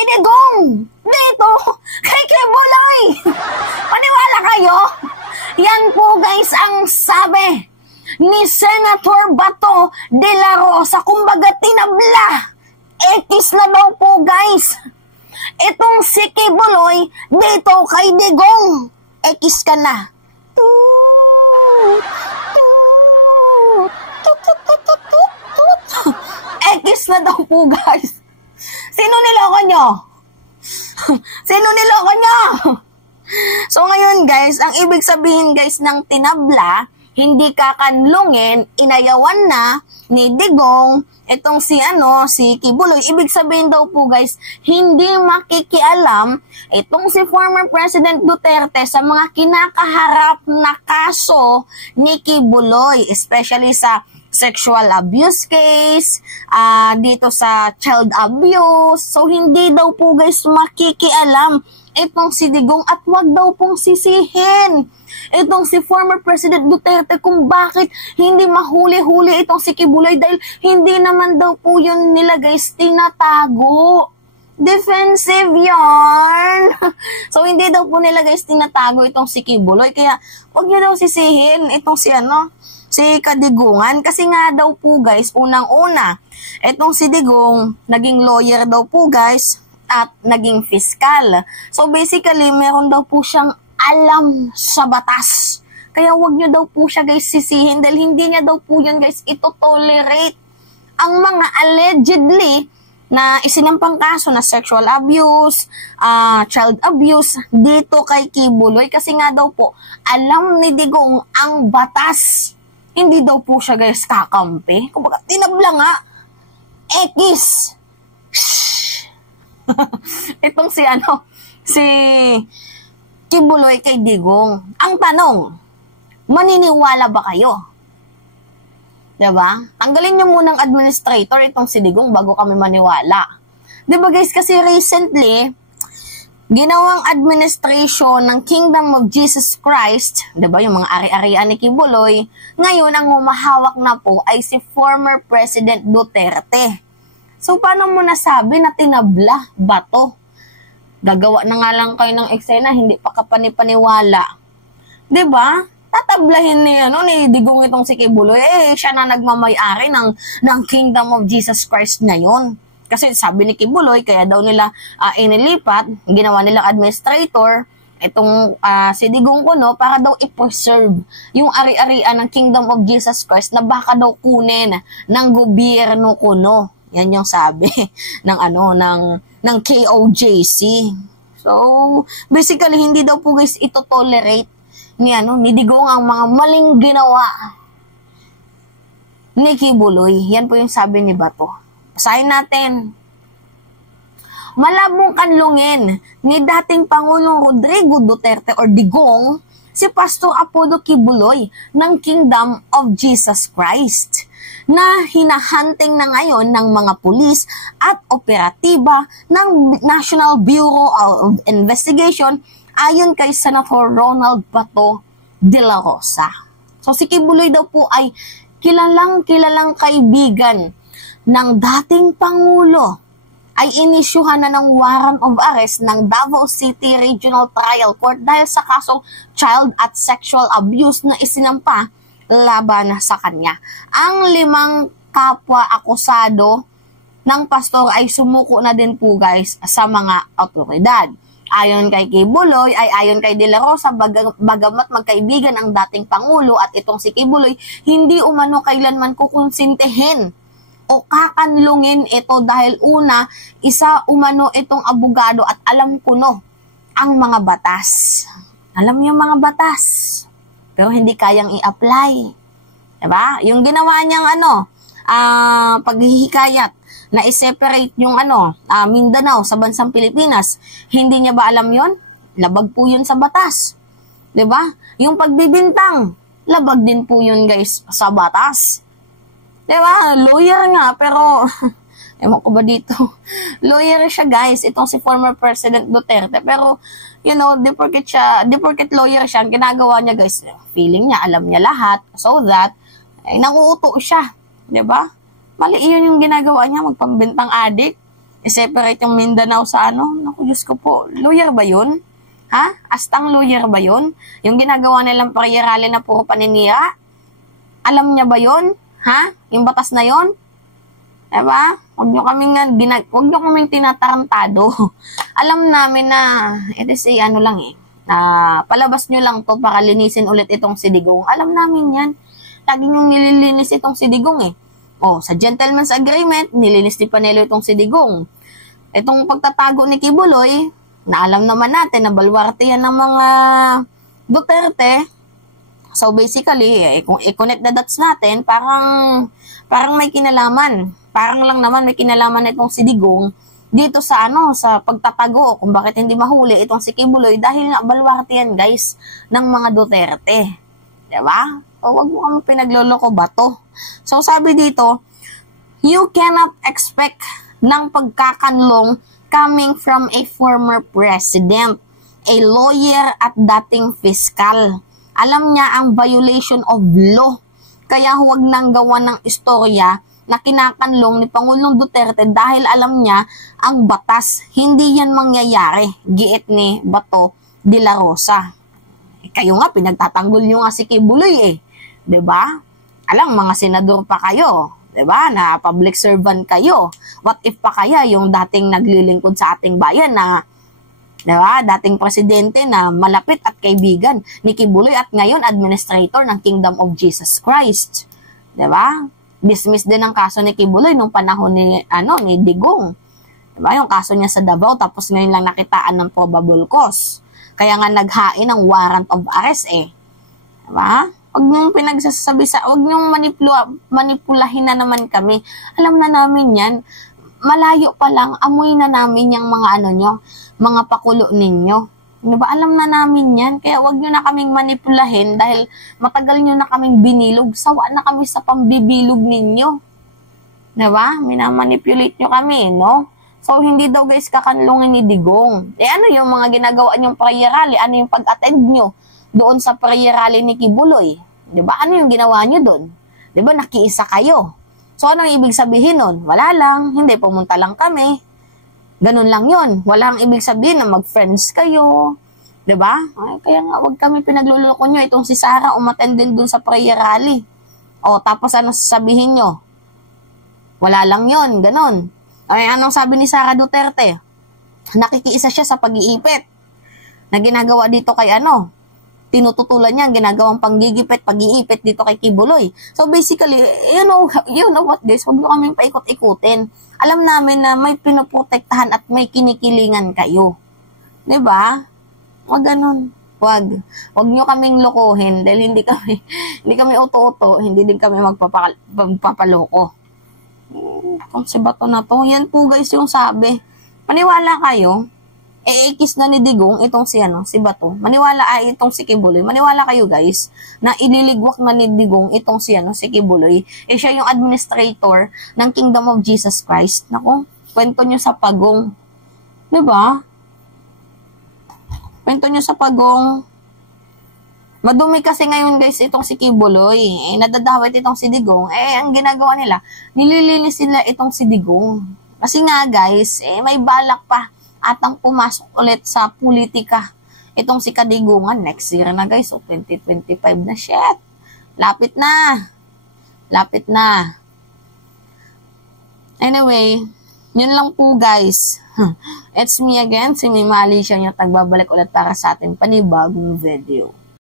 kay Digong, dito kay Kibuloy. Maniwala kayo? Yan po guys ang sabi ni Senator Bato de la Rosa. Kumbaga tinabla. Ekis na daw po guys. Itong si Kibuloy dito kay Digong. Ekis ka na. Ekis na daw po guys. Sino niloko nyo? Sino niloko nyo? So ngayon guys, ang ibig sabihin guys ng tinabla, hindi kakanlungin, inayawan na ni Digong, itong si Kibuloy. Ibig sabihin daw po guys, hindi makikialam itong si former President Duterte sa mga kinakaharap na kaso ni Kibuloy, especially sa sexual abuse case, dito sa child abuse. So, hindi daw po guys makikialam itong si Digong at wag daw pong sisihin itong si former President Duterte kung bakit hindi mahuli-huli itong si Kibuloy dahil hindi naman daw po yun nila guys tinatago. Defensive yarn. So, hindi daw po nila guys tinatago itong si Kibuloy. Kaya, wag niyo daw sisihin itong si Kadigungan. Kasi nga daw po guys, unang-una, itong si Digong, naging lawyer daw po guys, at naging fiskal. So basically, meron daw po siyang alam sa batas. Kaya wag nyo daw po siya guys sisihin dahil hindi niya daw po yun guys ito-tolerate ang mga allegedly na isinampang kaso na sexual abuse, child abuse dito kay Kibuloy. Kasi nga daw po, alam ni Digong ang batas. Hindi daw po siya guys kakampi. Kumbaga, tinabla nga. Ekis. Itong si Kibuloy kay Digong. Ang tanong, maniniwala ba kayo? Diba? Tanggalin nyo munang administrator itong si Digong bago kami maniwala. Diba guys, kasi recently, ginawang administration ng Kingdom of Jesus Christ, diba, yung mga ari-arian ni Kibuloy, ngayon ang humahawak na po ay si former President Duterte. So, paano mo nasabi na tinabla ba to? Gagawa na nga lang kayo ng eksena, hindi pa kapanipaniwala. Diba? Tatablahin ni Digong itong si Kibuloy, siya na nagmamay-ari ng Kingdom of Jesus Christ ngayon. Kasi sabi ni Kibuloy, kaya daw nila inilipat, ginawa nilang administrator, itong si Digong Kuno, para daw i-preserve yung ari-arian ng Kingdom of Jesus Christ na baka daw kunin ng gobyerno Kuno. Yan yung sabi ng KOJC. So, basically, hindi daw po guys ito-tolerate ni Digong ang mga maling ginawa ni Kibuloy. Yan po yung sabi ni Bato. Basahin natin. Malabong kanlungin ni dating Pangulong Rodrigo Duterte or Digong si Pastor Apollo Kibuloy ng Kingdom of Jesus Christ na hinahunting na ngayon ng mga pulis at operatiba ng National Bureau of Investigation ayon kay Senator Ronald Bato de la Rosa. So si Kibuloy daw po ay kilalang kaibigan ng dating Pangulo ay inisyuhan na ng warrant of arrest ng Davao City Regional Trial Court dahil sa kasong child at sexual abuse na isinampa laban sa kanya. Ang 5 kapwa akusado ng pastor ay sumuko na din po guys sa mga otoridad. Ayon kay Kibuloy ay ayon kay De La Rosa, bagamat magkaibigan ang dating Pangulo at itong si Kibuloy, hindi umano kailanman kukonsintihin o kakanlungin ito dahil una, isa umano itong abogado at alam kuno ang mga batas. Alam niyo mga batas, pero hindi kayang i-apply. Diba? Yung ginawa niyang paghihikayat na i-separate yung Mindanao sa bansang Pilipinas, hindi niya ba alam yon? Labag po yun sa batas. Diba? Yung pagbibintang, labag din po yun guys sa batas. Diba? Lawyer nga, pero ewan ko ba dito? Lawyer siya guys, itong si former President Duterte. Pero, di porket lawyer siya, ang ginagawa niya guys, feeling niya, alam niya lahat, so that, ay nanguuto siya. Diba? Mali yun yung ginagawa niya, magpambintang adik. I-separate yung Mindanao sa ano? Naku, Diyos ko po. Lawyer ba yun? Ha? Astang lawyer ba yun? Yung ginagawa nilang parierali na puro paninira? Alam niya ba yun? Ha? Yung batas na yun? Diba? Huwag nyo kaming tinatarantado. Alam namin na, ito si ano lang na palabas nyo lang to para linisin ulit itong si Digong. Alam namin yan. Lagi nyo nililinis itong si Digong sa gentleman's agreement, nilinis ni Panelo itong si Digong. Itong pagtatago ni Kibuloy, na alam naman natin na balwarte yan ng mga Duterte. So basically, kung i-connect the dots natin, parang may kinalaman. Parang lang naman may kinalaman itong si Digong dito sa sa pagtatago kung bakit hindi mahuli itong si Kibuloy dahil nga balwarte yan, guys, ng mga Duterte. Diba? O wag mo kami pinagloloko bato. So sabi dito, you cannot expect ng pagkakanlong coming from a former president, a lawyer at dating fiscal. Alam niya ang violation of law. Kaya huwag nang gawa ng istorya na kinakanlong ni Pangulong Duterte dahil alam niya ang batas. Hindi yan mangyayari, giit ni Bato de la Rosa. Kayo nga, pinagtatanggol nyo nga si Kibuloy Diba? Alang, mga senador pa kayo. Diba? Na public servant kayo. What if pa kaya yung dating naglilingkod sa ating bayan na, diba? Dating presidente na malapit at kaibigan ni Kibuloy at ngayon administrator ng Kingdom of Jesus Christ. Diba? Dismiss din ang kaso ni Kibuloy nung panahon ni Digong. Diba? Yung kaso niya sa Davao tapos ngayon lang nakitaan ng probable cause. Kaya nga naghain ng warrant of arrest Diba? Huwag niyong pinagsasabi huwag niyong manipulahin na naman kami. Alam na namin yan. Malayo pa lang, amoy na namin yung mga mga pakulo ninyo. Diba? Alam na namin yan. Kaya huwag niyo na kaming manipulahin dahil matagal niyo na kaming binilog. Sawa na kami sa pambibilog ninyo. Diba? Minamanipulate niyo kami, no? So, hindi daw guys kakanlungin ni Digong. Ano yung mga ginagawa niyong prayer rally? Ano yung pag-attend niyo doon sa prayer rally ni Kibuloy? Diba? Ano yung ginawa niyo doon? Diba? Nakiisa kayo. So, ano yung ibig sabihin nun? Wala lang. Hindi, pumunta lang kami. Ganun lang yun. Walang ibig sabihin na mag-friends kayo. Diba? Ay, kaya nga, wag kami pinagluloko nyo. Itong si Sarah umattend din doon sa prayer rally. Tapos ano sasabihin nyo? Wala lang yun. Ganun. Ay, anong sabi ni Sara Duterte? Nakikiisa siya sa pag-iipit na ginagawa dito kay tinututulan niya ang ginagawang panggigipit, pag-iipit dito kay Kibuloy. So basically, you know what guys, huwag nyo kaming paikot-ikutin. Alam namin na may pinoprotektahan at may kinikilingan kayo. Diba? Huwag ganun. Huwag nyo kaming lokohin dahil hindi kami auto-auto, hindi din kami magpapaloko. Kung si Bato na to, yan po guys yung sabi. Maniwala kayo, ikis na ni Digong itong si Bato. Maniwala itong si Kibuloy. Maniwala kayo guys na iniligwak na ni Digong itong si Kibuloy. Siya yung administrator ng Kingdom of Jesus Christ. Naku, kwento nyo sa pagong. Diba? Kwento nyo sa pagong. Madumi kasi ngayon guys itong si Kibuloy. Nadadawit itong si Digong. Ang ginagawa nila, nililinis nila itong si Digong. Kasi nga guys, may balak pa atang pumasok ulit sa politika. Itong si Kadigungan, next year na guys. 2025 na, shit. Lapit na. Lapit na. Anyway, yun lang po guys. It's me again, si Mima Alicia, yung tagbabalik ulit para sa ating panibagong video.